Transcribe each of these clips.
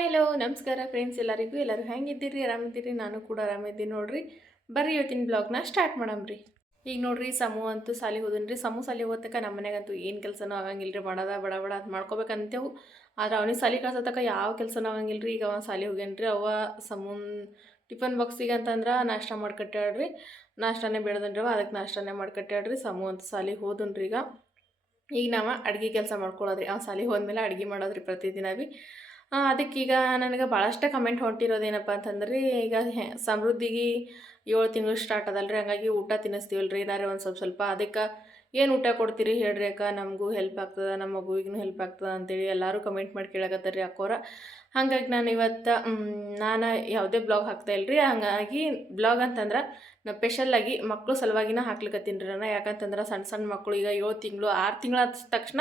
Hello ನಮಸ್ಕಾರ friends ಎಲ್ಲರಿಗೂ? ಎಲ್ಲರೂ ಹೆಂಗಿದ್ದೀರಿ? ಆರಾಮಿದ್ದೀರಿ? ನಾನು ಕೂಡ ಆರಾಮಿದ್ದೀನಿ ನೋಡ್ರಿ. ಬರ್ರಿ ಇವತ್ತಿನ ಬ್ಲಾಗ್ನ ಸ್ಟಾರ್ಟ್ ಮಾಡಮ್ರಿ ಈಗ ನೋಡ್ರಿ, ಸಮೂಹ ಅಂತೂ ಸಾಲಿ ಹೋದನ್ರಿ ಸಮೂಹ ಸಾಲಿ ಹೋದಕ್ಕ ನಮ್ಮ ಮನೆಗಂತೂ ಏನು ಕೆಲಸನೂ ಆಗಂಗಿಲ್ಲ ರೀ. ಮಾಡೋದ ಬಡ ಬಡ ಅದು ಮಾಡ್ಕೋಬೇಕಂತೇವು. ಆದ್ರೆ ಅವನಿಗೆ ಸಾಲಿ ಕಳ್ಸತಕ್ಕ ಯಾವ ಕೆಲಸನೂ ಆಗಂಗಿಲ್ಲ ರೀ. ಈಗ ಅವ ಸಾಲಿ ಹೋಗ್ಯಾನ್ರಿ ಅವ ಸಮೂನ್ ಟಿಫನ್ ಬಾಕ್ಸಿಗೆ ಅಂತಂದ್ರೆ ನಾಷ್ಟ ಮಾಡ್ಕಟ್ಟಾಡ್ರಿ ನಾಷ್ಟನೇ ಬೆಳೆದನ್ರಿ ಅದಕ್ಕೆ ನಾಷ್ಟನೇ ಮಾಡ್ಕಟ್ಟಾಡ್ರಿ ಸಮೂಹ ಅಂತ ಸಾಲಿಗೆ ಹೋದನ್ರಿ ಈಗ. ಈಗ ನಾವು ಅಡುಗೆ ಕೆಲಸ ಮಾಡ್ಕೊಳ್ಳೋದ್ರಿ ಅವ್ನು ಸಾಲಿಗೆ ಹೋದ್ಮೇಲೆ ಅಡುಗೆ ಮಾಡೋದ್ರಿ ಪ್ರತಿದಿನ ಭೀ ಅದಕ್ಕೀಗ ನನಗೆ ಭಾಳಷ್ಟು ಕಮೆಂಟ್ ಹೊಂಟಿರೋದೇನಪ್ಪ ಅಂತಂದ್ರೆ, ಈಗ ಸಮೃದ್ಧಿಗೆ ಏಳು ತಿಂಗಳು ಸ್ಟಾರ್ಟ್ ಅದಲ್ರಿ, ಹಂಗಾಗಿ ಊಟ ತಿನ್ನಿಸ್ತೀವಲ್ರಿ ಏನಾರ ಒಂದು ಸ್ವಲ್ಪ ಸ್ವಲ್ಪ ಅದಕ್ಕೆ ಏನು ಊಟ ಕೊಡ್ತೀರಿ ಹೇಳ್ರಿ ಅಕ್ಕ, ನಮಗೂ ಹೆಲ್ಪ್ ಆಗ್ತದೆ, ನಮ್ಮ ಮಗುವಿಗೂ ಹೆಲ್ಪ್ ಆಗ್ತದೆ ಅಂತೇಳಿ ಎಲ್ಲರೂ ಕಮೆಂಟ್ ಮಾಡಿ ಕೇಳಕತ್ತಾರ ರೀ ಅಕ್ಕೋರ. ಹಾಗಾಗಿ ನಾನು ಇವತ್ತು ನಾನು ಯಾವುದೇ ಬ್ಲಾಗ್ ಹಾಕ್ತಾ ಇಲ್ರಿ, ಹಾಗಾಗಿ ಬ್ಲಾಗ್ ಅಂತಂದ್ರೆ ನಾ ಸ್ಪೆಷಲ್ಲಾಗಿ ಮಕ್ಕಳು ಸಲುವಾಗಿನ ಹಾಕ್ಲಿಕತ್ತೀನಿ ರೀ ನಾನು, ಯಾಕಂತಂದ್ರೆ ಸಣ್ಣ ಸಣ್ಣ ಮಕ್ಕಳು ಈಗ ಏಳು ತಿಂಗಳು, ಆರು ತಿಂಗಳ ತಕ್ಷಣ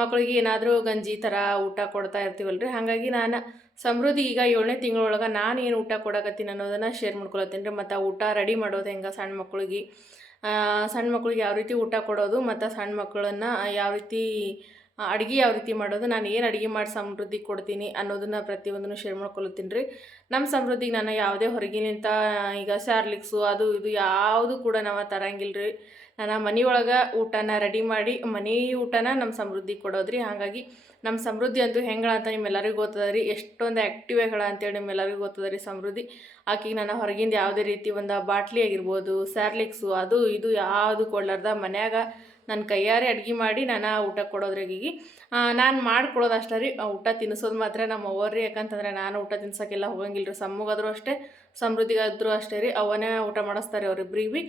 ಮಕ್ಕಳಿಗೆ ಏನಾದರೂ ಗಂಜಿ ಥರ ಊಟ ಕೊಡ್ತಾ ಇರ್ತೀವಲ್ರಿ? ಹಾಗಾಗಿ ನಾನು ಸಮೃದ್ಧಿ ಈಗ ಏಳನೇ ತಿಂಗಳೊಳಗೆ ನಾನು ಏನು ಊಟ ಕೊಡಕತ್ತೀನಿ ಅನ್ನೋದನ್ನು ಶೇರ್ ಮಾಡ್ಕೊಳತ್ತೀನಿ ರೀ ಮತ್ತು ಊಟ ರೆಡಿ ಮಾಡೋದು ಹೆಂಗೆ ಸಣ್ಣ ಮಕ್ಕಳಿಗೆ ಸಣ್ಣ ಮಕ್ಳಿಗೆ ಯಾವ ರೀತಿ ಊಟ ಕೊಡೋದು ಮತ್ತು ಸಣ್ಣ ಮಕ್ಕಳನ್ನು ಯಾವ ರೀತಿ, ಅಡುಗೆ ಯಾವ ರೀತಿ ಮಾಡೋದು, ನಾನು ಏನು ಅಡುಗೆ ಮಾಡಿ ಸಮೃದ್ಧಿ ಕೊಡ್ತೀನಿ ಅನ್ನೋದನ್ನು ಪ್ರತಿಯೊಂದನ್ನು ಶೇರ್ ಮಾಡ್ಕೊಳತ್ತೀನಿ ರೀ ನಮ್ಮ ಸಮೃದ್ಧಿಗೆ ನಾನು ಯಾವುದೇ ಹೊರಗಿನಿಂದ ಈಗ ಶಾರ್ಲಿಕ್ಸು ಅದು ಇದು ಯಾವುದು ಕೂಡ ನಾವು ತರಂಗಿಲ್ಲ ರೀ ನಾನು ಮನೆಯೊಳಗೆ ಊಟನ ರೆಡಿ ಮಾಡಿ, ಮನೆ ಊಟನ ನಮ್ಮ ಸಮೃದ್ಧಿ ಕೊಡೋದ್ರಿ. ಹಾಗಾಗಿ ನಮ್ಮ ಸಮೃದ್ಧಿ ಅಂತೂ ಹೆಂಗಳ ಅಂತ ನಿಮ್ಮೆಲ್ಲರಿಗೂ ಗೊತ್ತದ ರೀ ಎಷ್ಟೊಂದು ಆ್ಯಕ್ಟಿವ್ ಹೇಳ ಅಂತೇಳಿ ನಿಮ್ಮೆಲ್ಲರಿಗೂ ಗೊತ್ತದ ರೀ ಸಮೃದ್ಧಿ. ಆಕೆಗೆ ನಾನು ಹೊರಗಿಂದ ಯಾವುದೇ ರೀತಿ ಒಂದು ಬಾಟ್ಲಿ ಆಗಿರ್ಬೋದು, ಸ್ಯಾರ್ಲಿಕ್ಸು, ಅದು, ಇದು ಯಾವುದು ಕೊಡ್ಲಾರ್ದ ಮನ್ಯಾಗ ನನ್ನ ಕೈಯಾರೆ ಅಡುಗೆ ಮಾಡಿ ನಾನು ಊಟ ಕೊಡೋದ್ರಾಗಿಗಿ. ನಾನು ಮಾಡ್ಕೊಡೋದು ಅಷ್ಟೇ ರೀ. ಊಟ ತಿನ್ನಿಸೋದು ಮಾತ್ರ ನಮ್ಮ ಅವ್ವರಿ ಯಾಕಂತಂದ್ರೆ ನಾನು ಊಟ ತಿನ್ಸೋಕ್ಕೆಲ್ಲ ಹೋಗಂಗಿಲ್ಲ ರೀ ಸಮ್ಮಗಾದ್ರೂ ಅಷ್ಟೇ, ಸಮೃದ್ಧಿಗಾದ್ರೂ ಅಷ್ಟೇ ರೀ. ಅವನೇ ಊಟ ಮಾಡಿಸ್ತಾರೆ ಅವರಿಬ್ಬರಿಗೆ ಭೀ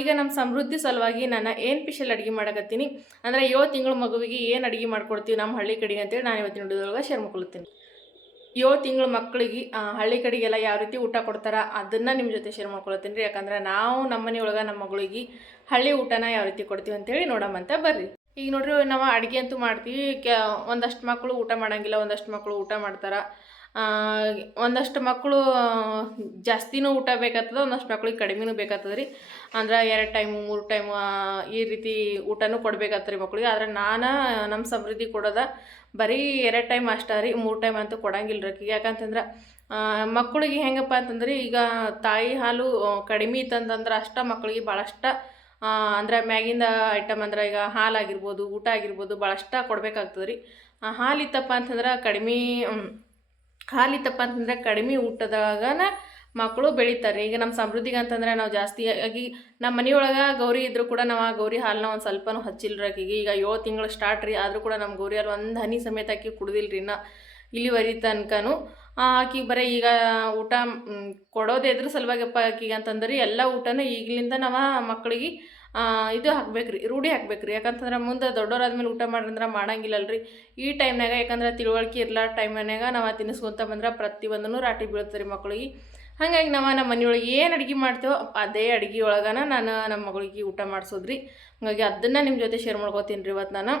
ಈಗ ನಮ್ಮ ಸಮೃದ್ಧಿ ಸಲುವಾಗಿ ನಾನು ಏನು ಸ್ಪೆಷಲ್ ಅಡುಗೆ ಮಾಡಕತ್ತೀನಿ? ಅಂದರೆ ಏಳು ತಿಂಗಳ ಮಗುವಿಗೆ ಏನು ಅಡುಗೆ ಮಾಡ್ಕೊಡ್ತೀವಿ ನಮ್ಮ ಹಳ್ಳಿ ಕಡೆಗೆ ಅಂತೇಳಿ ನಾನು ಇವತ್ತಿನ ವಿಡಿಯೋದೊಳಗೆ ಶೇರ್ ಮಾಡ್ಕೊಳ್ತೀನಿ. ಏಳು ತಿಂಗಳ ಮಕ್ಕಳಿಗೆ ಹಳ್ಳಿ ಕಡೆಗೆಲ್ಲ ಯಾವ ರೀತಿ ಊಟ ಕೊಡ್ತಾರ ಅದನ್ನು ನಿಮ್ಮ ಜೊತೆ ಶೇರ್ ಮಾಡ್ಕೊಳತ್ತೀನಿ ರೀ. ಯಾಕಂದ್ರೆ ನಾವು ನಮ್ಮ ಮನೆಯೊಳಗೆ ನಮ್ಮ ಮಗಳಿಗೆ ಹಳ್ಳಿ ಊಟನ ಯಾವ ರೀತಿ ಕೊಡ್ತೀವಿ ಅಂತೇಳಿ ನೋಡಮ್ಮಂತ ಬರ್ರಿ. ಈಗ ನೋಡ್ರಿ, ನಾವು ಅಡುಗೆ ಅಂತೂ ಮಾಡ್ತೀವಿ. ಕೆ ಒಂದಷ್ಟು ಮಕ್ಕಳು ಊಟ ಮಾಡಂಗಿಲ್ಲ, ಒಂದಷ್ಟು ಮಕ್ಕಳು ಊಟ ಮಾಡ್ತಾರೆ. ಒಂದಷ್ಟು ಮಕ್ಕಳು ಜಾಸ್ತಿನೂ ಊಟ ಬೇಕಾಗ್ತದೆ, ಒಂದಷ್ಟು ಮಕ್ಳಿಗೆ ಕಡಿಮೆನೂ ಬೇಕಾಗ್ತದೆ ರೀ. ಅಂದ್ರೆ ಎರಡು ಟೈಮು, ಮೂರು ಟೈಮು ಈ ರೀತಿ ಊಟನೂ ಕೊಡ್ಬೇಕಾಗ್ತದೆ ರೀ ಮಕ್ಕಳಿಗೆ. ಆದ್ರೆ ನಾನು ನಮ್ಮ ಸಮೃದ್ಧಿ ಕೊಡೋದ ಬರೀ ಎರಡು ಟೈಮ್ ಅಷ್ಟೇ ರೀ, ಮೂರು ಟೈಮ್ ಅಂತೂ ಕೊಡಂಗಿಲ್ಲ ರೀ ಯಾಕಂತಂದ್ರೆ ಮಕ್ಕಳಿಗೆ ಹೆಂಗಪ್ಪ ಅಂತಂದ್ರೆ ಈಗ ತಾಯಿ ಹಾಲು ಕಡಿಮೆ ಇತ್ತಂತಂದ್ರೆ ಅಷ್ಟ ಮಕ್ಕಳಿಗೆ ಭಾಳಷ್ಟ ಅಂದ್ರೆ ಮ್ಯಾಗಿಂದ ಐಟಮ್ ಅಂದ್ರೆ ಈಗ ಹಾಲು ಆಗಿರ್ಬೋದು ಊಟ ಆಗಿರ್ಬೋದು ಭಾಳಷ್ಟ ಕೊಡಬೇಕಾಗ್ತದೆ ರೀ. ಹಾಲು ಇತ್ತಪ್ಪ ಅಂತಂದ್ರೆ ಕಡಿಮೆ ಹಾಲಿತ್ತಪ್ಪ ಅಂತಂದ್ರೆ ಕಡಿಮೆ ಊಟದಾಗನ ಮಕ್ಕಳು ಬೆಳೀತಾರೆ. ಈಗ ನಮ್ಮ ಸಮೃದ್ಧಿಗೆ ಅಂತಂದರೆ ನಾವು ಜಾಸ್ತಿಯಾಗಿ ನಮ್ಮ ಮನೆಯೊಳಗೆ ಗೌರಿ ಇದ್ದರೂ ಕೂಡ ನಾವು ಆ ಗೌರಿ ಹಾಲನ್ನ ಒಂದು ಸ್ವಲ್ಪನೂ ಹಚ್ಚಿಲ್ರಿ ಆಕಿಗೆ. ಈಗ ಏಳು ತಿಂಗಳು ಸ್ಟಾರ್ಟ್ ರೀ, ಆದರೂ ಕೂಡ ನಮ್ಮ ಗೌರಿ ಹಾಲು ಒಂದು ಹನಿ ಸಮೇತ ಆಕಿ ಕುಡ್ದಿಲ್ರಿ ನಾ ಇಲ್ಲಿವರೆ ತನಕನೂ. ಆಕಿಗೆ ಬರೀ ಈಗ ಊಟ ಕೊಡೋದೇ ಕೊಡೋದು ಸಲುವಾಗಪ್ಪ ಸಲುವಾಗಿಪ್ಪ ಆಕಿಗೆ ಅಂತಂದ್ರೆ ಎಲ್ಲ ಊಟನೂ ಈಗಲಿಂದ ನಾವು ಮಕ್ಕಳಿಗೆ ಇದು ಹಾಕ್ಬೇಕ್ರಿ, ರೂಢಿ ಹಾಕ್ಬೇಕ್ರಿ. ಯಾಕಂತಂದ್ರೆ ಮುಂದೆ ದೊಡ್ಡೋರಾದ್ಮೇಲೆ ಊಟ ಮಾಡಿದ್ರೆ ಮಾಡಂಗಿಲ್ಲಲ್ರಿ. ಈ ಟೈಮ್ನಾಗ ಯಾಕಂದ್ರೆ ತಿಳುವಳಿಕೆ ಇರ್ಲಾರ ಟೈಮ್ನಾಗ ನಾವು ತಿನ್ನಿಸ್ಕೊತ ಬಂದ್ರೆ ಪ್ರತಿಯೊಂದನ್ನು ರಾಟಿ ಬೀಳ್ತಾರೆ ಮಕ್ಕಳಿಗೆ ಹಾಗಾಗಿ ನಾವು ನಮ್ಮ ಮನೆಯೊಳಗೆ ಏನು ಅಡುಗೆ ಮಾಡ್ತೇವೋ ಅದೇ ಅಡುಗೆ ಒಳಗನ ನಾನು ನಮ್ಮ ಮಗಳಿಗೆ ಊಟ ಮಾಡಿಸೋದ್ರಿ. ಹಾಗಾಗಿ ಅದನ್ನು ನಿಮ್ಮ ಜೊತೆ ಶೇರ್ ಮಾಡ್ಕೋತೀನಿ ರೀ ಇವತ್ತು ನಾನು.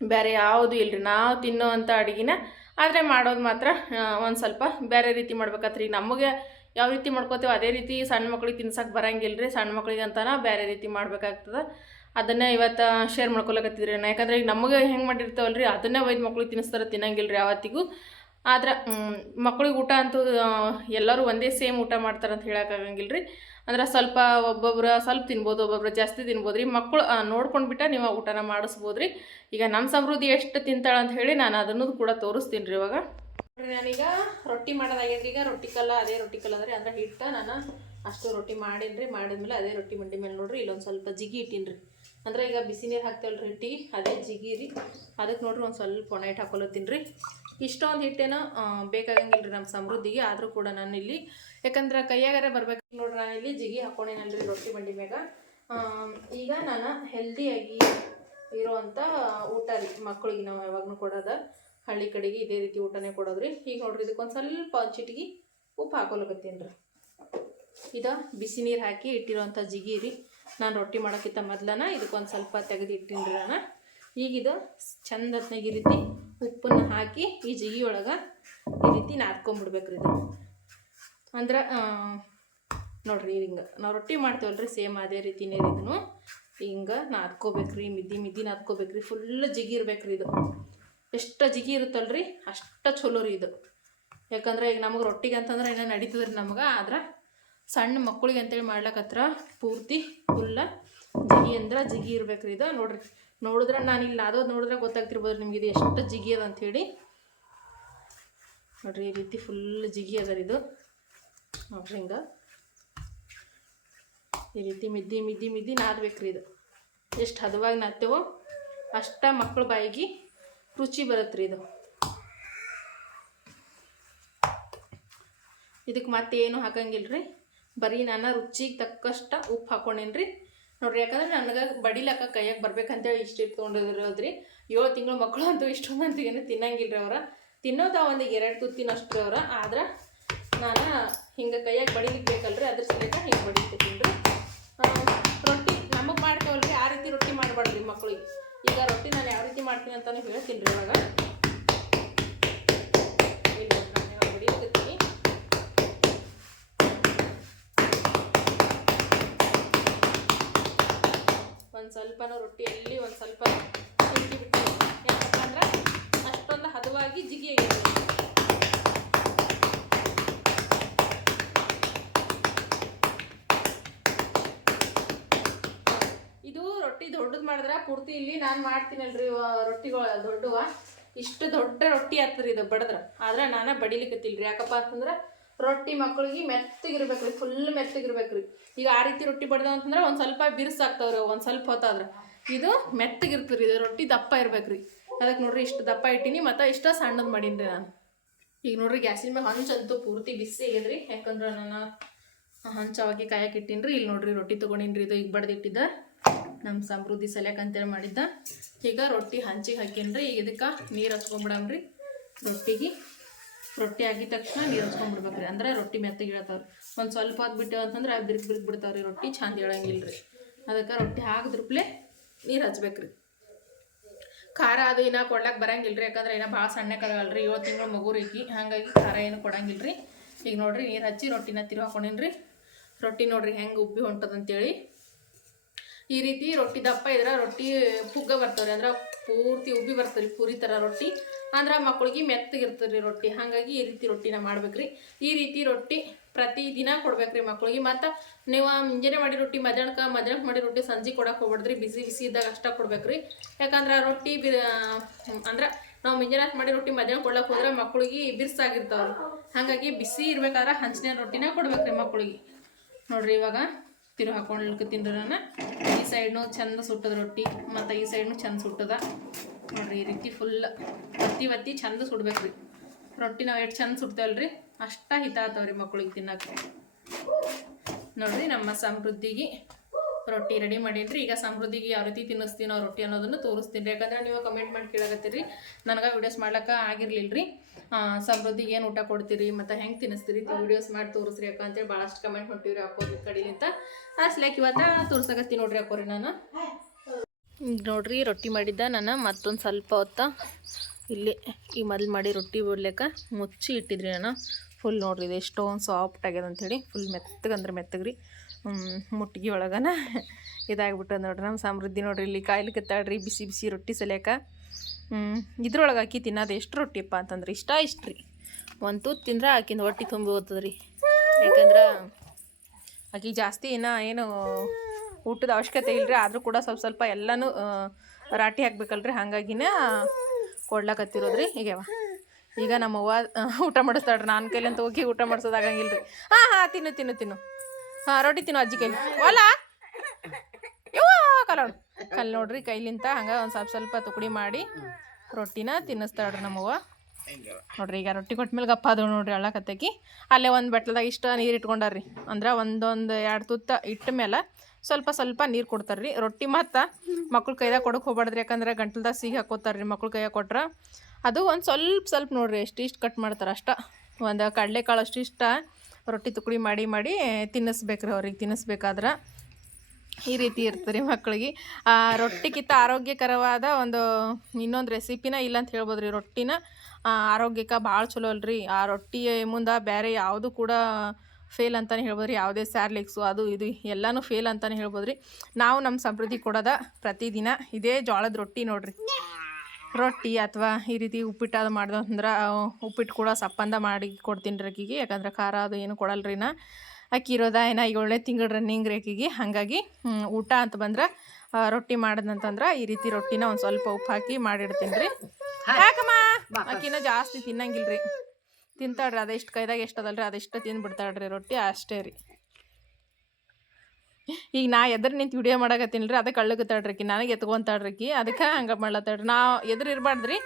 ಬೇರೆ ಯಾವುದು ಇಲ್ಲರಿ ನಾವು ತಿನ್ನೋ ಅಂಥ ಅಡುಗೆನ ಆದರೆ ಮಾಡೋದು ಮಾತ್ರ ಒಂದು ಸ್ವಲ್ಪ ಬೇರೆ ರೀತಿ ಮಾಡ್ಬೇಕಾತ್ರಿ. ನಮಗೆ ಯಾವ ರೀತಿ ಮಾಡ್ಕೋತೇವೆ ಅದೇ ರೀತಿ ಸಣ್ಣ ಮಕ್ಳಿಗೆ ತಿನ್ಸಕ್ಕೆ ಬರಂಗಿಲ್ಲ ರೀ ಸಣ್ಣ ಮಕ್ಳಿಗೆ ಅಂತಾನ ಬೇರೆ ರೀತಿ ಮಾಡಬೇಕಾಗ್ತದೆ. ಅದನ್ನೇ ಇವತ್ತು ಶೇರ್ ಮಾಡ್ಕೊಳಕತ್ತಿದ್ರಿ ನಾ ಯಾಕಂದ್ರೆ ಈಗ ನಮಗೆ ಹೆಂಗೆ ಮಾಡಿರ್ತೇವಲ್ರಿ, ಅದನ್ನೇ ಒಯ್ದು ಮಕ್ಳಿಗೆ ತಿನ್ನಿಸ್ತಾರೆ ತಿನ್ನಂಗಿಲ್ಲ ರೀ ಯಾವತ್ತಿಗೂ. ಆದ್ರೆ ಮಕ್ಳಿಗೆ ಊಟ ಅಂತೂ ಎಲ್ಲರೂ ಒಂದೇ ಸೇಮ್ ಊಟ ಮಾಡ್ತಾರೆ ಅಂತ ಹೇಳೋಕ್ಕಾಗಂಗಿಲ್ಲ ರೀ ಅಂದ್ರೆ ಸ್ವಲ್ಪ ಒಬ್ಬೊಬ್ರು, ಸ್ವಲ್ಪ ತಿನ್ಬೋದು, ಒಬ್ಬೊಬ್ರು ಜಾಸ್ತಿ ತಿನ್ಬೋದು ರೀ ಮಕ್ಕಳು ನೋಡ್ಕೊಂಡ್ಬಿಟ್ಟು ನೀವು ಊಟನ ಮಾಡಿಸ್ಬೋದು ರೀ ಈಗ ನಮ್ಮ ಸಮೃದ್ಧಿ ಎಷ್ಟು ತಿಂತಾಳೆ ಅಂತ ಹೇಳಿ ನಾನು ಅದನ್ನು ಕೂಡ ತೋರಿಸ್ತೀನಿ ರೀ ಇವಾಗ. ನಾನೀಗ ರೊಟ್ಟಿ ಮಾಡೋದಾಗೈತ್ರಿ ಈಗ ರೊಟ್ಟಿ ಕಲ್ಲ, ಅದೇ ರೊಟ್ಟಿ ಕಲ್ಲ ಅಂದ್ರೆ ಅಂದ್ರೆ ಹಿಟ್ಟ ನಾನು ಅಷ್ಟು ರೊಟ್ಟಿ ಮಾಡಿನ್ರಿ, ಮಾಡಿದ್ಮೇಲೆ ಅದೇ ರೊಟ್ಟಿ ಮಂಡಿ ಮೇಲೆ ನೋಡ್ರಿ, ಇಲ್ಲೊಂದು ಸ್ವಲ್ಪ ಜಿಗಿ ಇಟ್ಟಿನ್ರಿ. ಅಂದ್ರೆ ಈಗ ಬಿಸಿ ನೀರು ಹಾಕ್ತೇವಲ್ರಿ ಹಿಟ್ಟಿ ಅದೇ ಜಿಗಿ ರೀ. ಅದಕ್ಕೆ ನೋಡ್ರಿ ಒಂದು ಸ್ವಲ್ಪ ಒಣ ಹಿಟ್ಟು ಹಾಕೊಲತ್ತೀನಿ ರೀ ಇಷ್ಟೊಂದು ಹಿಟ್ಟೇನೋ ಬೇಕಾಗಂಗಿಲ್ಲ ರೀ ನಮ್ಮ ಸಮೃದ್ಧಿಗೆ, ಆದರೂ ಕೂಡ ನಾನು ಇಲ್ಲಿ ಯಾಕಂದ್ರೆ ಕೈಯಾಗಾರ ಬರ್ಬೇಕು ನೋಡ್ರಿ, ನಾನು ಇಲ್ಲಿ ಜಿಗಿ ಹಾಕೊಂಡೇನಲ್ರಿ ರೊಟ್ಟಿ ಮಂಡಿ ಮ್ಯಾಗ. ಈಗ ನಾನು ಹೆಲ್ದಿಯಾಗಿ ಇರೋವಂಥ ಊಟ ರೀ ಮಕ್ಕಳಿಗೆ ನಾವು ಯಾವಾಗಲೂ ಕೊಡೋದ. ಹಳ್ಳಿ ಕಡೆಗೆ ಇದೇ ರೀತಿ ಊಟನೇ ಕೊಡೋದ್ರಿ. ಈಗ ನೋಡ್ರಿ ಇದಕ್ಕೊಂದು ಸ್ವಲ್ಪ ಚಿಟಿಗೆ ಉಪ್ಪು ಹಾಕೊಲಕತ್ತೀನಿ ರೀ. ಇದು ಬಿಸಿ ನೀರು ಹಾಕಿ ಇಟ್ಟಿರೋಂಥ ಜಿಗಿ ರೀ. ನಾನು ರೊಟ್ಟಿ ಮಾಡೋಕ್ಕಿಂತ ಮೊದ್ಲನ ಇದಕ್ಕೊಂದು ಸ್ವಲ್ಪ ತೆಗೆದು ಇಟ್ಟಿನಿ ನಾನು. ಈಗಿದು ಚಂದ ಹೊತ್ನಾಗ ಈ ರೀತಿ ಉಪ್ಪನ್ನು ಹಾಕಿ ಈ ಜಿಗಿ ಒಳಗೆ ಈ ರೀತಿ ನಾದ್ಕೊಂಬಿಡ್ಬೇಕ್ರಿ ಇದು ಅಂದ್ರೆ ನೋಡ್ರಿ ಹಿಂಗೆ. ನಾವು ರೊಟ್ಟಿ ಮಾಡ್ತೀವಲ್ರಿ ಸೇಮ್ ಅದೇ ರೀತಿನೇ ಇದನ್ನು. ಹಿಂಗೆ ನಾದ್ಕೋಬೇಕ್ರಿ, ಮಿದ್ದಿ ಮಿದ್ದಿ ನಾದ್ಕೋಬೇಕ್ರಿ. ಫುಲ್ ಜಿಗಿ ಇದು. ಎಷ್ಟು ಜಿಗಿ ಇರುತ್ತಲ್ರಿ ಅಷ್ಟು ಚಲೋ ರೀ ಇದು. ಯಾಕಂದ್ರೆ ಈಗ ನಮಗೆ ರೊಟ್ಟಿಗೆ ಅಂತಂದ್ರೆ ಏನೋ ರೀ ನಮ್ಗೆ, ಆದ್ರೆ ಸಣ್ಣ ಮಕ್ಕಳಿಗೆ ಅಂತೇಳಿ ಮಾಡ್ಲಕ್ಕತ್ರ ಪೂರ್ತಿ ಫುಲ್ಲ ಜಿಗಿ ಅಂದ್ರೆ ಜಿಗಿ ಇರ್ಬೇಕ್ರಿ ಇದು. ನೋಡ್ರಿ, ನೋಡಿದ್ರೆ ನಾನು ಇಲ್ಲಿ ಅದೋದು ನೋಡಿದ್ರೆ ಗೊತ್ತಾಗ್ತಿರ್ಬೋದು ನಿಮ್ಗೆ ಇದು ಎಷ್ಟು ಜಿಗಿ ಅದ ಅಂಥೇಳಿ ನೋಡ್ರಿ, ಈ ರೀತಿ ಫುಲ್ ಜಿಗಿ ಅದ ರೀ ಇದು. ನೋಡ್ರಿ ಹಿಂಗೆ. ಈ ರೀತಿ ಮಿದ್ದಿ ಮಿದ್ದಿ ಮಿದ್ದಿ ನಾದ್ಬೇಕ್ರಿ ಇದು. ಎಷ್ಟು ಹದವಾಗಿ ನಾದ್ತೇವೋ ಅಷ್ಟ ಮಕ್ಕಳು ಬಾಯಿಗೆ ರುಚಿ ಬರುತ್ತೆ ರೀ ಇದು. ಇದಕ್ಕೆ ಮತ್ತೇನು ರೀ ಬರೀ ನಾನು ರುಚಿಗೆ ತಕ್ಕಷ್ಟ ಉಪ್ಪು ಹಾಕೊಂಡೇನ್ರಿ. ನೋಡ್ರಿ, ಯಾಕಂದ್ರೆ ನನಗೆ ಬಡಿಲಕ್ಕ ಕೈಯಾಗೆ ಬರ್ಬೇಕಂತೇಳಿ ಇಷ್ಟು ಇಟ್ಕೊಂಡಿರೋದ್ರಿ. ಏಳು ತಿಂಗಳು ಮಕ್ಕಳು ಅಂತೂ ಏನು ರೀ ಅವ್ರ. ತಿನ್ನೋದ ಒಂದು ಎರಡು ತುತ್ತಿನಷ್ಟು ಅವ್ರ. ಆದ್ರೆ ನಾನು ಹಿಂಗೆ ಕೈಯಾಗೆ ಬಡಿಲಿಕ್ಕೆ ಬೇಕಲ್ರಿ ಅದ್ರ ಸಲಕ ಹಿಂಗೆ ಬಡಿತೀನಿ ರೊಟ್ಟಿ ನಮಗೆ ಮಾಡ್ತೇವಲ್ರಿ, ಆ ರೀತಿ ರೊಟ್ಟಿ ಮಾಡಬಾರ್ದ್ರಿ ಮಕ್ಕಳಿಗೆ ರೊಟ್ಟಿ ನಾನು ಯಾವ ರೀತಿ ಮಾಡ್ತೀನಿ ಅಂತಲೇ ಹೇಳ್ತೀನಿ ರೀ ಇವಾಗ. ಒಂದು ಸ್ವಲ್ಪ ರೊಟ್ಟಿ ರೊಟ್ಟಿಯಲ್ಲಿ ಒಂದು ಸ್ವಲ್ಪ ಹಿಂಡಿ ಬಿಟ್ಟು ಯಾಕಪ್ಪ ಅಂದ್ರೆ ಅಷ್ಟೊಂದು ಹದವಾಗಿ ಜಿಗಿ ಆಗೈತೆ ಇದು ರೊಟ್ಟಿ ದೊಡ್ಡದು ಮಾಡಿದ್ರೆ ಇಲ್ಲಿ ನಾನು ಮಾಡ್ತೀನಲ್ರಿ ರೊಟ್ಟಿಗಳು, ದೊಡ್ಡವ. ಇಷ್ಟು ದೊಡ್ಡ ರೊಟ್ಟಿ ಆಗ್ತದ್ರಿ ಇದು ಬಡದ್ರ. ಆದ್ರೆ ನಾನೇ ಬಡಿಲಿಕ್ಕತ್ತಿಲ್ರಿ ಯಾಕಪ್ಪ ಅಂತಂದ್ರೆ ರೊಟ್ಟಿ ಮಕ್ಕಳಿಗೆ ಮೆತ್ತಗಿರ್ಬೇಕ್ರಿ ಫುಲ್ ಮೆತ್ತಗಿರ್ಬೇಕ್ರಿ. ಈಗ ಆ ರೀತಿ ರೊಟ್ಟಿ ಬಡ್ದವ ಅಂತಂದ್ರೆ ಒಂದು ಸ್ವಲ್ಪ ಬಿರ್ಸಾಗ್ತಾವ್ರಿ ಒಂದು ಸ್ವಲ್ಪ ಹೊತ್ತಾದ್ರೆ. ಇದು ಮೆತ್ತಗಿರ್ತದ್ರಿ, ಇದು ರೊಟ್ಟಿ ದಪ್ಪ ಇರ್ಬೇಕ್ರಿ. ಅದಕ್ಕೆ ನೋಡ್ರಿ ಇಷ್ಟು ದಪ್ಪ ಇಟ್ಟಿನಿ, ಮತ್ತು ಇಷ್ಟ ಸಣ್ಣದು ಮಾಡೀನಿ ನಾನು. ಈಗ ನೋಡ್ರಿ ಗ್ಯಾಸಿನ ಮೇಲೆ ಹಂಚಂತೂ ಪೂರ್ತಿ ಬಿಸಿ ಆಗ್ಯದ್ರಿ. ಯಾಕಂದ್ರೆ ನಾನು ಹಂಚವಾಗಿ ಕಾಯಕ್ಕೆ ಇಟ್ಟೀನಿ ಇಲ್ಲಿ ನೋಡ್ರಿ ರೊಟ್ಟಿ ತೊಗೊಂಡಿನ್ರಿ ಇದು ಈಗ ಬಡ್ದಿಟ್ಟಿದ್ದ. ನಮ್ಮ ಸಮೃದ್ಧಿ ಸಲ್ಯಾಕ ಅಂತೇಳಿ ಮಾಡಿದ್ದ. ಈಗ ರೊಟ್ಟಿ ಹಂಚಿಗೆ ಹಾಕೀನ್ರಿ ಈಗ ಇದಕ್ಕೆ ನೀರು ಹಚ್ಕೊಂಡ್ಬಿಡಮ್ರಿ ರೊಟ್ಟಿಗೆ ರೊಟ್ಟಿ ಆಗಿದ ತಕ್ಷಣ ನೀರು ಹಚ್ಕೊಂಡ್ಬಿಡ್ಬೇಕ್ರಿ ಅಂದ್ರೆ ರೊಟ್ಟಿ ಮೆತ್ತಗೆ ಇಳತಾವ್ರಿ. ಒಂದು ಸ್ವಲ್ಪ ಹೊತ್ತು ಬಿಟ್ಟೇವೆ ಅಂತಂದ್ರೆ ಅದು ಬಿರ್ಕ್ ಬಿರ್ಕ್ ಬಿಡ್ತಾವ್ರಿ ರೊಟ್ಟಿ ಚಂದ ಹೇಳಂಗಿಲ್ಲ ರೀ ಅದಕ್ಕೆ ರೊಟ್ಟಿ ಹಾಕಿದ್ರಪ್ಲೆ ನೀರು ಹಚ್ಬೇಕ್ರಿ. ಖಾರ ಅದು ಇನ್ನೂ ಕೊಡ್ಲಕ್ಕೆ ರೀ ಯಾಕಂದ್ರೆ ಏನೋ ಭಾಳ ಕಲಗಲ್ರಿ ಏಳು ತಿಂಗಳು ಮಗು ರೀಕಿ ಹಾಗಾಗಿ ಖಾರ ಏನು ರೀ ಈಗ ನೋಡ್ರಿ ನೀರು ಹಚ್ಚಿ ರೊಟ್ಟಿನ ತಿರು ಹಾಕೊಂಡಿನ್ರಿ ರೊಟ್ಟಿ ನೋಡ್ರಿ ಹೆಂಗೆ ಉಬ್ಬಿ ಹೊಂಟದಂತೇಳಿ. ಈ ರೀತಿ ರೊಟ್ಟಿ ದಪ್ಪ ಇದ್ರೆ ರೊಟ್ಟಿ ಪುಗ್ಗ ಬರ್ತಾವ್ರಿ. ಅಂದ್ರೆ ಪೂರ್ತಿ ಉಬ್ಬಿ ಬರ್ತಾವ್ರಿ, ಪೂರಿ ಥರ ರೊಟ್ಟಿ. ಅಂದ್ರೆ ಮಕ್ಕಳಿಗೆ ಮೆತ್ತಗಿರ್ತದ್ರಿ ರೊಟ್ಟಿ. ಹಾಗಾಗಿ ಈ ರೀತಿ ರೊಟ್ಟಿನ ಮಾಡ್ಬೇಕ್ರಿ. ಈ ರೀತಿ ರೊಟ್ಟಿ ಪ್ರತಿ ದಿನ ಕೊಡ್ಬೇಕ್ರಿ ಮಕ್ಕಳಿಗೆ ಮತ್ತು ನೀವು ಮುಂಜಾನೆ ಮಾಡಿ ರೊಟ್ಟಿ ಮಧ್ಯಾಹ್ನಕ್ಕೆ ಮಧ್ಯಾಹ್ನಕ್ಕೆ ಮಾಡಿ ರೊಟ್ಟಿ ಸಂಜೆ ಕೊಡಕ್ಕೆ ಹೋಗ್ಬಾರ್ದ್ರಿ ಬಿಸಿ ಬಿಸಿ ಇದ್ದಾಗ ಅಷ್ಟೇ ಕೊಡ್ಬೇಕ್ರಿ. ಯಾಕಂದ್ರೆ ರೊಟ್ಟಿ ಬಿ ಅಂದ್ರೆ ನಾವು ಮುಂಜಾನೆ ಮಾಡಿ ರೊಟ್ಟಿ ಮಧ್ಯಾಹ್ನ ಕೊಡ್ಲಕ್ಕೆ ಹೋದ್ರೆ ಮಕ್ಕಳಿಗೆ ಬಿರ್ಸಾಗಿರ್ತಾವ್ರಿ. ಹಾಗಾಗಿ ಬಿಸಿ ಇರ್ಬೇಕಾದ್ರೆ ಹಂಚಿನ ರೊಟ್ಟಿನ ಕೊಡ್ಬೇಕ್ರಿ ಮಕ್ಕಳಿಗೆ ನೋಡ್ರಿ ಇವಾಗ. ತಿರು ಹಾಕೊಂಡು ತಿಂದ್ರನ, ಈ ಸೈಡ್ನು ಚಂದ ಸುಟ್ಟದ ರೊಟ್ಟಿ, ಮತ್ತು ಈ ಸೈಡ್ನು ಚಂದ ಸುಟ್ಟದ. ನೋಡ್ರಿ ಈ ರೀತಿ ಫುಲ್ ಒತ್ತಿ ಒತ್ತಿ ಚಂದ ಸುಡ್ಬೇಕ್ರಿ. ರೊಟ್ಟಿ ನಾವು ಎಷ್ಟು ಚಂದ ರೀ ಅಷ್ಟ ಹಿತ ಆತಾವ್ರಿ ಮಕ್ಳಿಗೆ ತಿನ್ನಕ್ಕೆ ನೋಡ್ರಿ ನಮ್ಮ ಸಮೃದ್ಧಿಗೆ. ರೊಟ್ಟಿ ರೆಡಿ ಮಾಡೀನ್ರಿ. ಈಗ ಸಮೃದ್ಧಿಗೆ ಯಾವ ರೀತಿ ತಿನ್ನಿಸ್ತೀವಿ ನಾವು ರೊಟ್ಟಿ ಅನ್ನೋದನ್ನು ತೋರಿಸ್ತೀನಿ ರೀ. ಯಾಕಂದ್ರೆ ನೀವು ಕಮೆಂಟ್ ಮಾಡಿ ಕೇಳಕತ್ತೀರಿ. ನನಗೆ ವಿಡಿಯೋಸ್ ಮಾಡ್ಲಿಕ್ಕೆ ಆಗಿರ್ಲಿಲ್ಲ ರೀ ಸಮೃದ್ಧಿಗೆ ಏನು ಊಟ ಕೊಡ್ತೀರಿ, ಮತ್ತು ಹೆಂಗೆ ತಿನ್ನಿಸ್ತೀರಿ ವಿಡಿಯೋಸ್ ಮಾಡಿ ತೋರಿಸ್ರಿ ಅಕ್ಕ ಅಂತೇಳಿ ಭಾಳಷ್ಟು ಕಮೆಂಟ್ ಹೊಂಟಿವ್ರಿ ಹಾಕೋರಿ ಕಡೆಲಿಂತ ಅಸ್ಲಾಕ್ ಇವತ್ತ ತೋರ್ಸಕತ್ತೀನಿ ನೋಡ್ರಿ ಅಕ್ಕೋರಿ ನಾನು. ಈಗ ನೋಡ್ರಿ, ರೊಟ್ಟಿ ಮಾಡಿದ್ದ ನಾನು. ಮತ್ತೊಂದು ಸ್ವಲ್ಪ ಹೊತ್ತ ಇಲ್ಲಿ ಈ ಮೊದಲು ಮಾಡಿ ರೊಟ್ಟಿ ಬಿಡ್ಲಿಕ್ಕೆ ಮುಚ್ಚಿ ಇಟ್ಟಿದ್ರಿ ನಾನು. ಫುಲ್ ನೋಡ್ರಿ, ಇದು ಎಷ್ಟೊಂದು ಸಾಫ್ಟ್ ಆಗ್ಯದ ಅಂಥೇಳಿ ಫುಲ್ ಮೆತ್ತಗಂದ್ರೆ ಮೆತ್ತಗ್ರಿ. ಮುಟ್ಟಿಗೆ ಒಳಗನ ಇದಾಗ್ಬಿಟ್ಟದ ನೋಡ್ರಿ. ನಮ್ಮ ಸಮೃದ್ಧಿ ನೋಡ್ರಿ, ಇಲ್ಲಿ ಕಾಯ್ಲಿಕತ್ತಾಳ್ರಿ ಬಿಸಿ ಬಿಸಿ ರೊಟ್ಟಿ ಸಲ್ಯಾಕ. ಇದ್ರೊಳಗೆ ಹಾಕಿ ತಿನ್ನೋದು ಎಷ್ಟು ರೊಟ್ಟಿಪ್ಪ ಅಂತಂದ್ರೆ ಇಷ್ಟ ಇಷ್ಟು ರೀ. ಒಂದು ತೂತು ತಿಂದ್ರೆ ಆಕಿನ ಹೊಟ್ಟೆ ತುಂಬಿ ಹೋಗ್ತದೆ ಯಾಕಂದ್ರೆ ಆಕಿ ಜಾಸ್ತಿ ಏನೋ ಏನು ಊಟದ ಅವಶ್ಯಕತೆ ಇಲ್ಲರಿ ಆದರೂ ಕೂಡ ಸ್ವಲ್ಪ ಸ್ವಲ್ಪ ಎಲ್ಲನೂ ರಾಟಿ ಹಾಕ್ಬೇಕಲ್ರಿ. ಹಾಗಾಗಿನೇ ಕೊಡ್ಲಾಕತ್ತಿರೋದ್ರಿ. ಈಗವ ಈಗ ನಮ್ಮವ್ವ ಊಟ ಮಾಡಿಸ್ತಾಳ್ರಿ. ನಾನು ಕೈಲಂತ ಹೋಗಿ ಊಟ ಮಾಡಿಸೋದಾಗಂಗಿಲ್ಲ ರೀ ಹಾಂ ಹಾಂ, ತಿನ್ನು ತಿನ್ನು ತಿನ್ನು. ಹಾಂ, ರೊಟ್ಟಿ ತಿನ್ನು ಅಜ್ಜಿ ಕೈಲಿ ಒಲ್ಲ ಕಲ್ ಕಲ್ ನೋಡ್ರಿ, ಕೈಲಿಂತ ಹಂಗೆ ಒಂದು ಸ್ವಲ್ಪ ಸ್ವಲ್ಪ ತುಕಡಿ ಮಾಡಿ ರೊಟ್ಟಿನ ತಿನ್ನಿಸ್ತಾಳ್ರಿ ನಮ್ಮವ್ವ. ನೋಡ್ರಿ, ಈಗ ರೊಟ್ಟಿ ಕೊಟ್ಮೇಲೆ ಗಪ್ಪ ಅದು ನೋಡ್ರಿ ಅಳ್ಳಕತ್ತಕಿ ಅಲ್ಲೇ ಒಂದು ಬಟ್ಲದಾಗ ಇಷ್ಟ ನೀರು ಇಟ್ಕೊಂಡಾರ್ರಿ. ಅಂದ್ರೆ ಒಂದೊಂದು ಎರಡು ತುತ್ತ ಇಟ್ಟ ಮೇಲೆ ಸ್ವಲ್ಪ ಸ್ವಲ್ಪ ನೀರು ಕೊಡ್ತಾರ್ರಿ. ರೊಟ್ಟಿ ಮತ್ತು ಮಕ್ಳು ಕೈದಾಗ ಕೊಡಕ್ಕೆ ಹೋಗ್ಬಾರ್ದ್ರಿ, ಯಾಕಂದ್ರೆ ಗಂಟಲ್ದಾಗ ಸಿಹಿ ಹಾಕೋತಾರ್ರಿ ಮಕ್ಳು ಕೈಯಾಗ ಕೊಟ್ರೆ. ಅದು ಒಂದು ಸ್ವಲ್ಪ ಸ್ವಲ್ಪ ನೋಡ್ರಿ, ಎಷ್ಟು ಇಷ್ಟು ಕಟ್ ಮಾಡ್ತಾರೆ ಅಷ್ಟ. ಒಂದು ಕಡಲೆಕಾಳು ಅಷ್ಟು ಇಷ್ಟ. ರೊಟ್ಟಿ ತುಕಡಿ ಮಾಡಿ ಮಾಡಿ ತಿನ್ನಿಸ್ಬೇಕ್ರಿ ಅವ್ರಿಗೆ, ತಿನ್ನಿಸ್ಬೇಕಾದ್ರೆ ಈ ರೀತಿ ಇರ್ತದೆ ಮಕ್ಕಳಿಗೆ ಆ ರೊಟ್ಟಿಗಿಂತ ಆರೋಗ್ಯಕರವಾದ ಒಂದು ಇನ್ನೊಂದು ರೆಸಿಪಿನ ಇಲ್ಲ ಅಂತ ಹೇಳ್ಬೋದು ರೀ ರೊಟ್ಟಿನ. ಆರೋಗ್ಯಕ್ಕೆ ಭಾಳ ಚಲೋ ಅಲ್ರಿ. ಆ ರೊಟ್ಟಿ ಮುಂದೆ ಬೇರೆ ಯಾವುದು ಕೂಡ ಫೇಲ್ ಅಂತಲೇ ಹೇಳ್ಬೋದು ರೀ. ಯಾವುದೇ ಸ್ಯಾರ್ಲಿಕ್ಸು ಅದು ಇದು ಎಲ್ಲನೂ ಫೇಲ್ ಅಂತಲೇ ಹೇಳ್ಬೋದು ರೀ. ನಾವು ನಮ್ಮ ಸಮೃದ್ಧಿ ಕೊಡೋದ ಪ್ರತಿದಿನ ಇದೇ ಜೋಳದ ರೊಟ್ಟಿ ನೋಡ್ರಿ. ರೊಟ್ಟಿ ಅಥವಾ ಈ ರೀತಿ ಉಪ್ಪಿಟ್ಟು ಅದು ಮಾಡ್ದು ಅಂದ್ರೆ ಉಪ್ಪಿಟ್ಟು ಕೂಡ ಸಪ್ಪಂದ ಮಾಡಿ ಕೊಡ್ತೀನಿ ರೀ ಆಕಿಗೆ ಯಾಕಂದ್ರೆ ಖಾರ ಅದು ಏನು ಕೊಡಲ್ರಿ ನಾ. ಅಕ್ಕಿ ಇರೋದ ಏನ ಏಳನೇ ತಿಂಗಳು ರನ್ನಿಂಗ್ ರೀ ಆಕಿಗೆ ಹಾಗಾಗಿ ಊಟ ಅಂತ ಬಂದ್ರೆ ರೊಟ್ಟಿ ಮಾಡಿದ್ನಂತಂದ್ರೆ ಈ ರೀತಿ ರೊಟ್ಟಿನ ಒಂದು ಸ್ವಲ್ಪ ಉಪ್ಪು ಹಾಕಿ ಮಾಡಿಡ್ತೀನಿ ರೀ. ಯಾಕಮ್ಮ ಅಕ್ಕಿನ ಜಾಸ್ತಿ ತಿನ್ನಂಗಿಲ್ಲ ರೀ ತಿಂತಾಳ್ರಿ. ಅದೆಷ್ಟು ಕೈದಾಗ ಎಷ್ಟು ಅದಲ್ರಿ ಅದೆಷ್ಟು ತಿಂದ್ಬಿಡ್ತಾಳ್ರಿ ರೊಟ್ಟಿ. ಅಷ್ಟೇ ರೀ. ಈಗ ನಾ ಎದ್ರ ನಿಂತು ವಿಡಿಯೋ ಮಾಡಕತ್ತೀನಿ ರೀ ಅದಕ್ಕೆ ಆಕಿ ನನಗೆ ಎತ್ಕೊಂತಾಳ್ರಿ ಅದಕ್ಕೆ ಹಂಗೆ ತಡ್ರಿ ನಾ ಎದುರು ಇರಬಾರ್ದ್ರಿ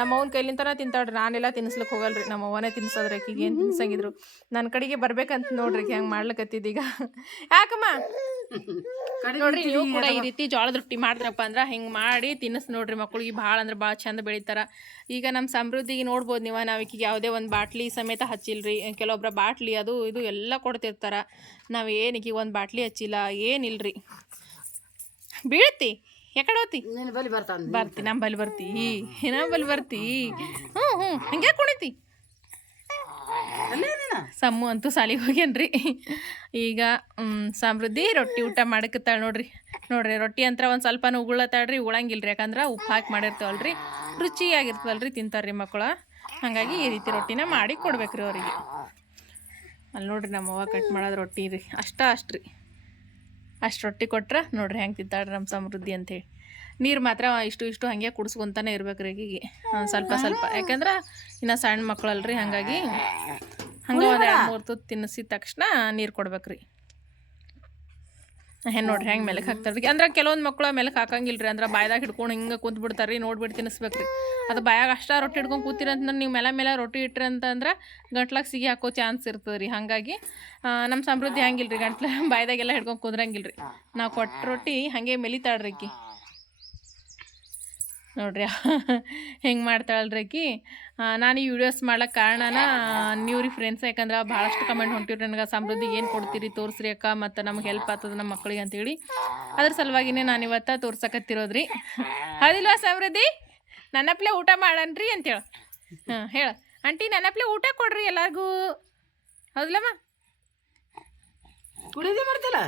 ನಮ್ಮ ಅವ್ನ ಕೈಲಿಂತನ ತಿಂತಾಳ್ರಿ, ನಾನೆಲ್ಲ ತಿನ್ಸ್ಲಿಕ್ಕೆ ಹೋಗಲ್ರಿ, ನಮ್ಮ ಅವನೇ ತಿನ್ಸೋದ್ರಿ ಆಕಿಗೆ ಏನು ತಿನ್ಸಂಗಿದ್ರು. ನನ್ನ ಕಡೆಗೆ ಬರ್ಬೇಕಂತ ನೋಡ್ರಿ ಹಂಗೆ ಈಗ. ಯಾಕಮ್ಮ? ನೋಡ್ರಿ ನೀವು ಕೂಡ ಈ ರೀತಿ ಜೋಳದ ರೊಟ್ಟಿ ಮಾಡಿದ್ರಪ್ಪ ಅಂದ್ರೆ ಹಿಂಗೆ ಮಾಡಿ ತಿನ್ನಿಸ್ ನೋಡ್ರಿ ಮಕ್ಳಿಗೆ ಭಾಳ ಅಂದ್ರೆ ಭಾಳ ಚಂದ ಬೆಳೀತಾರ. ಈಗ ನಮ್ಮ ಸಮೃದ್ಧಿಗೆ ನೋಡ್ಬೋದು ನೀವು ನಾವು ಈಕಿಗೆ ಯಾವುದೇ ಒಂದು ಬಾಟ್ಲಿ ಸಮೇತ ಹಚ್ಚಿಲ್ರಿ ಕೆಲವೊಬ್ರ ಬಾಟ್ಲಿ ಅದು ಇದು ಎಲ್ಲ ಕೊಡ್ತಿರ್ತಾರ. ನಾವು ಏನಕ್ಕೆ ಒಂದು ಬಾಟ್ಲಿ ಹಚ್ಚಿಲ್ಲ ಏನಿಲ್ರಿ. ಬೀಳ್ತಿ ಯಾಕಡೆ ಹೋತಿ ಬರ್ತಿ ನಮ್ಮ ಬಲಿ ಬರ್ತಿ ನಮ್ಮ ಬಲಿ ಬರ್ತಿ. ಹ್ಞೂ ಹ್ಞೂ ಹಂಗೆ ಕುಣಿತಿ? ಸಮ್ಮು ಅಂತೂ ಸಾಲಿಗೆ ಹೋಗ್ಯನ್ರಿ. ಈಗ ಸಮೃದ್ಧಿ ರೊಟ್ಟಿ ಊಟ ಮಾಡಕತ್ತಾಳ ನೋಡ್ರಿ. ನೋಡ್ರಿ, ರೊಟ್ಟಿ ಅಂತ ಒಂದು ಸ್ವಲ್ಪ ಉಗುಳತ್ತಾಳ್ರಿ ಉಳಂಗಿಲ್ರಿ ಯಾಕಂದ್ರೆ ಉಪ್ಪು ಹಾಕಿ ಮಾಡಿರ್ತಾವಲ್ರಿ ರುಚಿಯಾಗಿರ್ತದಲ್ರಿ ತಿಂತಾರ್ರಿ ಮಕ್ಕಳು ಹಾಗಾಗಿ ಈ ರೀತಿ ರೊಟ್ಟಿನ ಮಾಡಿ ಕೊಡ್ಬೇಕ್ರಿ ಅವರಿಗೆ. ಅಲ್ಲಿ ನೋಡ್ರಿ ನಮ್ಮವ್ವ ಕಟ್ ಮಾಡೋದು ರೊಟ್ಟಿ ರೀ. ಅಷ್ಟ ಅಷ್ಟ್ರಿ. ಅಷ್ಟು ರೊಟ್ಟಿ ಕೊಟ್ರೆ ನೋಡ್ರಿ ಹೆಂಗೆ ತಿಂತಾಳ್ರಿ ನಮ್ಮ ಸಮೃದ್ಧಿ ಅಂತೇಳಿ ನೀರು ಮಾತ್ರ ಇಷ್ಟು ಇಷ್ಟು ಹಾಗೆ ಕುಡಿಸ್ಕೊಂತಾನೆ ಇರ್ಬೇಕು ರೀ ಈಗ ಸ್ವಲ್ಪ ಸ್ವಲ್ಪ. ಯಾಕಂದ್ರೆ ಇನ್ನು ಸಣ್ಣ ಮಕ್ಕಳಲ್ರಿ ಹಾಗಾಗಿ ಹಂಗೆ ಒಂದು ಎರಡು ಮೂರು ತುತ್ತು ತಿನ್ನಿಸಿದ ತಕ್ಷಣ ನೀರು ಕೊಡ್ಬೇಕ್ರಿ. ಹೆಣ್ಣು ನೋಡ್ರಿ, ಹೆಂಗೆ ಮೆಲಕ್ಕೆ ಹಾಕ್ತಾರ್ರಿ. ಅಂದ್ರೆ ಕೆಲವೊಂದು ಮಕ್ಕಳು ಮೆಲಕ್ಕೆ ಹಾಕಂಗಿಲ್ರಿ, ಅಂದ್ರೆ ಬಾಯ್ದಾಗ ಹಿಡ್ಕೊಂಡು ಹಿಂಗೆ ಕುಂತ್ ಬಿಡ್ತಾರ್ರಿ ನೋಡ್ಬಿಟ್ಟು ತಿನ್ನಿಸ್ಬೇಕ್ರಿ ಅದು ಬಾಯಾಗ ಅಷ್ಟ ರೊಟ್ಟಿ ಹಿಡ್ಕೊಂಡು ಕೂತಿರ ಅಂತಂದ್ರೆ ನೀವು ಮೇಲೆ ಮೇಲೆ ರೊಟ್ಟಿ ಇಟ್ರಿ ಅಂತಂದ್ರೆ ಗಂಟ್ಲಾಗ ಸಿಗಿ ಹಾಕೋ ಚಾನ್ಸ್ ಇರ್ತದೆ ರೀ ಹಾಗಾಗಿ ನಮ್ಮ ಸಮೃದ್ಧಿ ಹಂಗಿಲ್ರಿ, ಗಂಟ್ಲ ಬಾಯ್ದಾಗೆಲ್ಲ ಹಿಡ್ಕೊಂಡು ಕುಂದ್ರಂಗಿಲ್ರಿ. ನಾವು ಕೊಟ್ಟ ರೊಟ್ಟಿ ಹಾಗೆ ಮೆಲಿತಾಳ್ರಿ ನೋಡ್ರಿ. ಹೆಂಗೆ ಮಾಡ್ತಾಳಲ್ರಿ ಆಕಿ ನಾನು ಈ ವಿಡಿಯೋಸ್ ಮಾಡ್ಲಿಕ್ಕೆ ಕಾರಣನ ನೀವು ರೀ ಫ್ರೆಂಡ್ಸ್ ಯಾಕಂದ್ರೆ ಭಾಳಷ್ಟು ಕಮೆಂಟ್ ಹೊಂಟಿವ್ರಿ ನನಗೆ ಸಮೃದ್ಧಿಗೆ ಏನು ಕೊಡ್ತೀರಿ ತೋರಿಸ್ರಿ ಅಕ್ಕ, ಮತ್ತು ನಮ್ಗೆ ಹೆಲ್ಪ್ ಆಗ್ತದೆ ನಮ್ಮ ಮಕ್ಕಳಿಗೆ ಅಂತೇಳಿ ಅದ್ರ ಸಲುವಾಗಿನೇ ನಾನು ಇವತ್ತು ತೋರ್ಸಕತ್ತಿರೋದ್ರಿ. ಹೌದಿಲ್ವಾ ಸಮೃದ್ಧಿ? ನನ್ನಪ್ಲೆ ಊಟ ಮಾಡನ್ರಿ ಅಂತೇಳಿ. ಹಾಂ, ಹೇಳ. ಆಂಟಿ, ನನ್ನಪ್ಲೆ ಊಟ ಕೊಡ್ರಿ ಎಲ್ಲರಿಗೂ. ಹೌದಿಲ್ಲಮ್ಮ? ಮಾಡ್ತಿಲ್ಲ